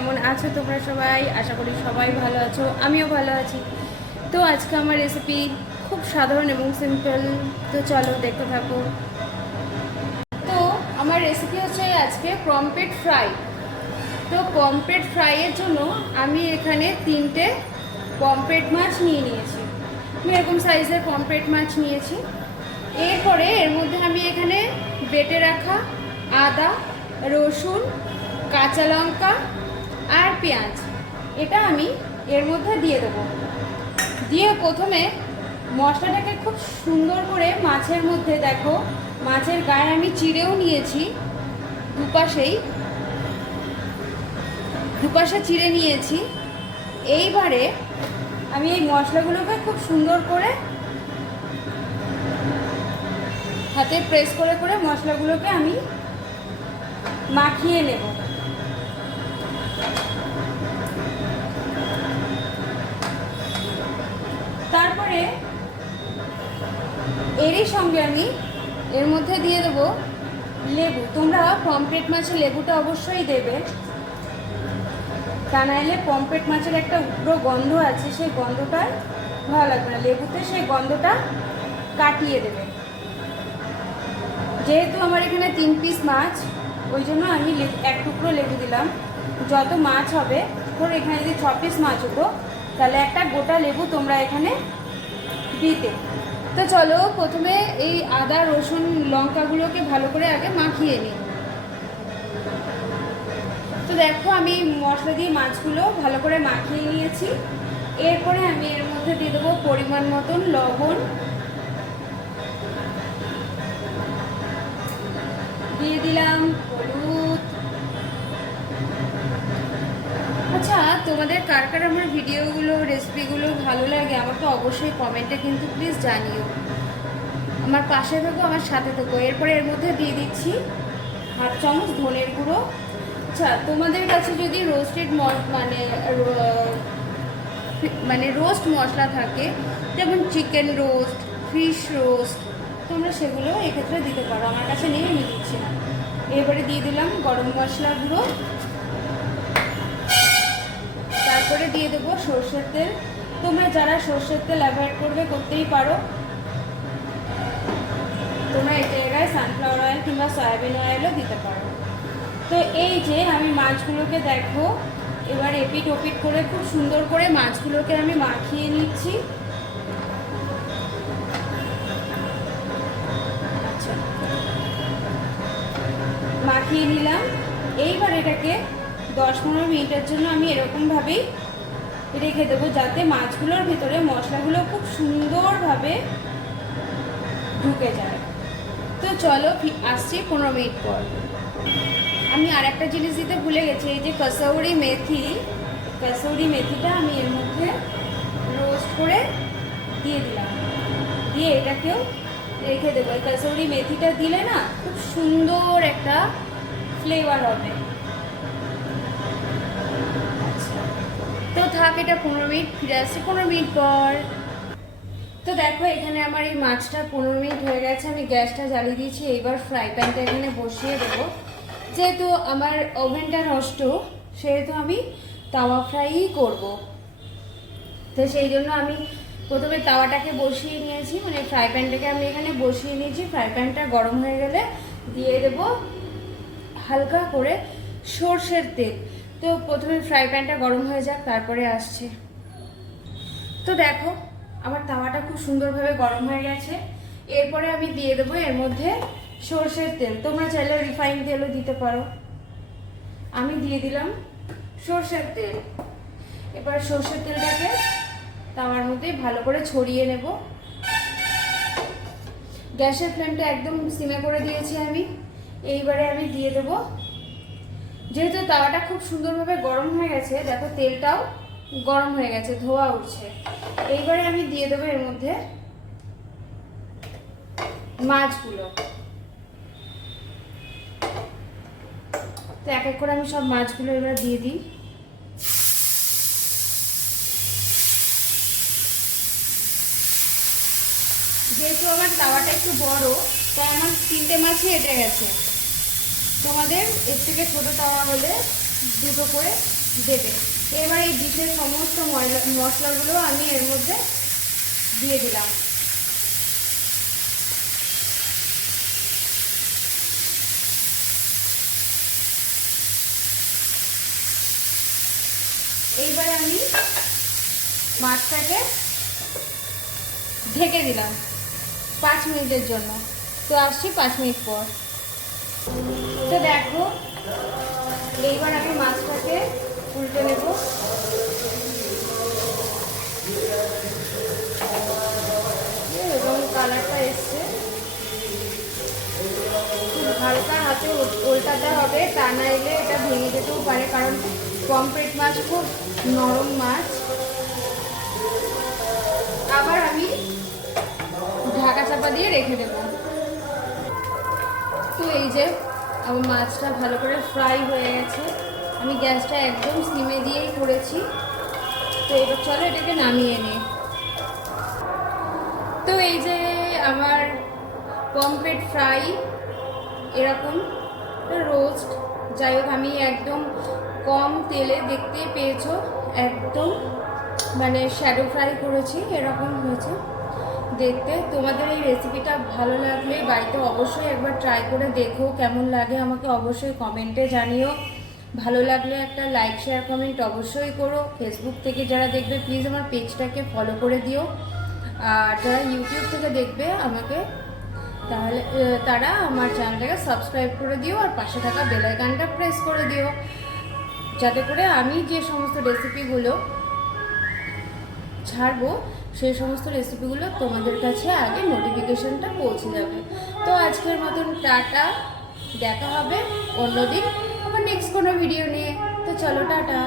কেমন আছো তোমরা সবাই? আশা করি সবাই ভালো আছো, আমিও ভালো আছি। তো আজকে আমার রেসিপি খুব সাধারণ এবং সিম্পল, তো চলো দেখতে থাকো। তো আমার রেসিপি হচ্ছে আজকে পমফ্রেট ফ্রাই। তো পমফ্রেট ফ্রাইয়ের জন্য আমি এখানে 3টে পমফ্রেট মাছ নিয়ে নিয়েছি। আমি এরকম সাইজের পমফ্রেট মাছ নিয়েছি। এরপরে এর মধ্যে আমি এখানে বেটে রাখা আদা, রসুন, কাঁচা লঙ্কা আর পেঁয়াজ এটা আমি এর মধ্যে দিয়ে দেবো। দিয়ে প্রথমে মশলাটাকে খুব সুন্দর করে মাছের মধ্যে, দেখো মাছের গায়ে আমি চিড়েও নিয়েছি, দুপাশে চিড়ে নিয়েছি। এইবারে আমি এই মশলাগুলোকে খুব সুন্দর করে হাতে প্রেস করে করে মশলাগুলোকে আমি মাখিয়ে নেব। তারপরে এরই সঙ্গে আমি এর মধ্যে দিয়ে দেবো লেবু। তোমরা পমফ্রেট মাছের লেবুটা অবশ্যই দেবে, তা নাইলে পমফ্রেট মাছের একটা উগ্র গন্ধ আছে, সেই গন্ধটা ভালো লাগবে না। লেবুতে সেই গন্ধটা কাটিয়ে দেবে। যেহেতু আমার এখানে 3 পিস মাছ, ওই জন্য আমি 1 টুকরো লেবু দিলাম। যত মাছ হবে, ধরো এখানে যদি 6 পিস মাছ হতো, তাহলে একটা গোটা লেবু তোমরা এখানে দিতে। তো চলো প্রথমে এই আদা, রসুন, লঙ্কাগুলোকে ভালো করে আগে মাখিয়ে নিই। তো দেখো আমি মশলা দিয়ে মাছগুলো ভালো করে মাখিয়ে নিয়েছি। এরপরে আমি এর মধ্যে দিয়ে দেবো পরিমাণ মতন লবণ, দিয়ে দিলাম হলুদ। আচ্ছা, তোমাদের কার কার আমার ভিডিওগুলো, রেসিপিগুলো ভালো লাগে আমাকে অবশ্যই কমেন্টে কিন্তু প্লিজ জানিও। আমার পাশে থেকো, আমার সাথে থেকো। এরপরে এর মধ্যে দিয়ে দিচ্ছি 1/2 চামচ ধনের গুঁড়ো। আচ্ছা, তোমাদের কাছে যদি রোস্টেড মানে রোস্ট মশলা থাকে, যেমন চিকেন রোস্ট, ফিশ রোস্ট, তোমরা সেগুলো এক্ষেত্রে দিতে পারো। আমার কাছে নেই, আমি দিচ্ছি না। এবারে দিয়ে দিলাম গরম মশলা গুঁড়ো। তারপরে দিয়ে দেবো সর্ষের তেল। তোমরা যারা সর্ষের তেল অ্যাভয়েড করবে, করতেই পারো। তোমরা এই জায়গায় সানফ্লাওয়ার অয়েল কিংবা সয়াবিন অয়েলও দিতে পারো। তো এই যে আমি মাছগুলোকে দেখো এবার এপিট ওপিট করে খুব সুন্দর করে মাছগুলোকে আমি মাখিয়ে নিচ্ছি। আচ্ছা, মাখিয়ে নিলাম। এইবার এটাকে 10-15 মিনিটের জন্য আমি এরকমভাবেই রেখে দেবো, যাতে মাছগুলোর ভিতরে মশলাগুলো খুব সুন্দরভাবে ঢুকে যায়। তো চলো আসছি 15 মিনিট পর। আমি আর একটা জিনিস দিতে ভুলে গেছি, এই যে কসৌরি মেথিটা আমি এর মধ্যে রোস্ট করে দিয়ে দিলাম। দিয়ে এটাকেও রেখে দেবো। এই কসৌরি মেথিটা দিলে না খুব সুন্দর একটা ফ্লেভার হবে। তো থাক, এটা 15 মিনিট, ফিরে আসছি 15 মিনিট পর। তো দেখো এখানে আমার এই মাছটা 15 মিনিট হয়ে গেছে। আমি গ্যাসটা জ্বালিয়ে দিয়েছি। এইবার ফ্রাই প্যানটা এখানে বসিয়ে দেবো। যেহেতু আমার ওভেনটা নষ্ট, সেহেতু আমি তাওয়া ফ্রাইই করব। তো সেই জন্য আমি প্রথমে তাওয়াটাকে বসিয়ে নিয়েছি, মানে ফ্রাই প্যানটাকে আমি এখানে বসিয়ে নিয়েছি। ফ্রাই প্যানটা গরম হয়ে গেলে দিয়ে দেবো হালকা করে সর্ষের তেল। তো প্রথমে ফ্রাই প্যানটা গরম হয়ে যাক, তারপরে আসছে। তো দেখো আমার তাওয়াটা খুব সুন্দরভাবে গরম হয়ে গেছে। এরপরে আমি দিয়ে দেবো এর মধ্যে সর্ষের তেল। তোমরা চাইলে রিফাইন তেলও দিতে পারো। আমি দিয়ে দিলাম সর্ষের তেল। এবার সর্ষের তেলটাকে তাওয়ার মধ্যে ভালো করে ছড়িয়ে নেব। গ্যাসের ফ্লেমটা একদম সিমে করে দিয়েছি আমি। এইবারে আমি দিয়ে দেবো, যেহেতু তাওয়াটা খুব সুন্দরভাবে গরম হয়ে গেছে, দেখো তেলটাও গরম হয়ে গেছে, ধোয়া উঠছে। এইবারে আমি দিয়ে দেবো এর মধ্যে মাছগুলো। তো এক এক করে আমি সব মাছগুলো এবার দিয়ে দিই। যেহেতু আমার তাওয়াটা একটু বড়, তাই আমার 3টে মাছই এঁটে গেছে। তোমাদের এর থেকে ছোটো তাওয়া হলে দুটো করে দেবে। এবার এই ডিশের সমস্ত মশলাগুলো আমি এর মধ্যে দিয়ে দিলাম। এইবারে আমি মাছটাকে ঢেকে দিলাম 5 মিনিটের জন্য। তো আসছি 5 মিনিট পর। তো দেখো এইবার আমি মাছটাকে উল্টে নেব। এবং কালারটা এসছে, খুব হালকা হাতে উল্টাতে হবে, তা নাইলে এটা ভেঙে যেতেও পারে, কারণ পমফ্রেট মাছ খুব নরম মাছ। আবার আমি ঢাকা চাপা দিয়ে রেখে দেব। তো এই যে আমার মাছটা ভালো করে ফ্রাই হয়ে গেছে, আমি গ্যাসটা একদম সিমে দিয়েই করেছি। তো এবার চলো এটাকে নামিয়ে নিই। তো এই যে আমার পমফ্রেট ফ্রাই এরকম রোস্ট, যাই হোক আমি একদম কম তেলে, দেখতে পেয়েছো একদম মানে শ্যাডো ফ্রাই করেছি, এরকম হয়েছে দেখতে। তোমাদের এই রেসিপিটা ভালো লাগলে বাড়িতে অবশ্যই একবার ট্রাই করে দেখো, কেমন লাগে আমাকে অবশ্যই কমেন্টে জানিও। ভালো লাগলে একটা লাইক শেয়ার কমেন্ট অবশ্যই করো। ফেসবুক থেকে যারা দেখবে প্লিজ আমার পেজটাকে ফলো করে দিও, আর যারা ইউটিউব থেকে দেখবে আমাকে তাহলে তারা আমার চ্যানেলটাকে সাবস্ক্রাইব করে দিও, আর পাশে থাকা বেল আইকনটা প্রেস করে দিও, যাতে করে আমি যে সমস্ত রেসিপিগুলো ছাড়বো সেই সমস্ত রেসিপিগুলো তোমাদের কাছে আগে নোটিফিকেশনটা পৌঁছে যাবে। তো আজকের মতন টাটা, দেখা হবে অন্যদিন আবার নেক্সট কোনো ভিডিও নিয়ে। তো চলো টাটা।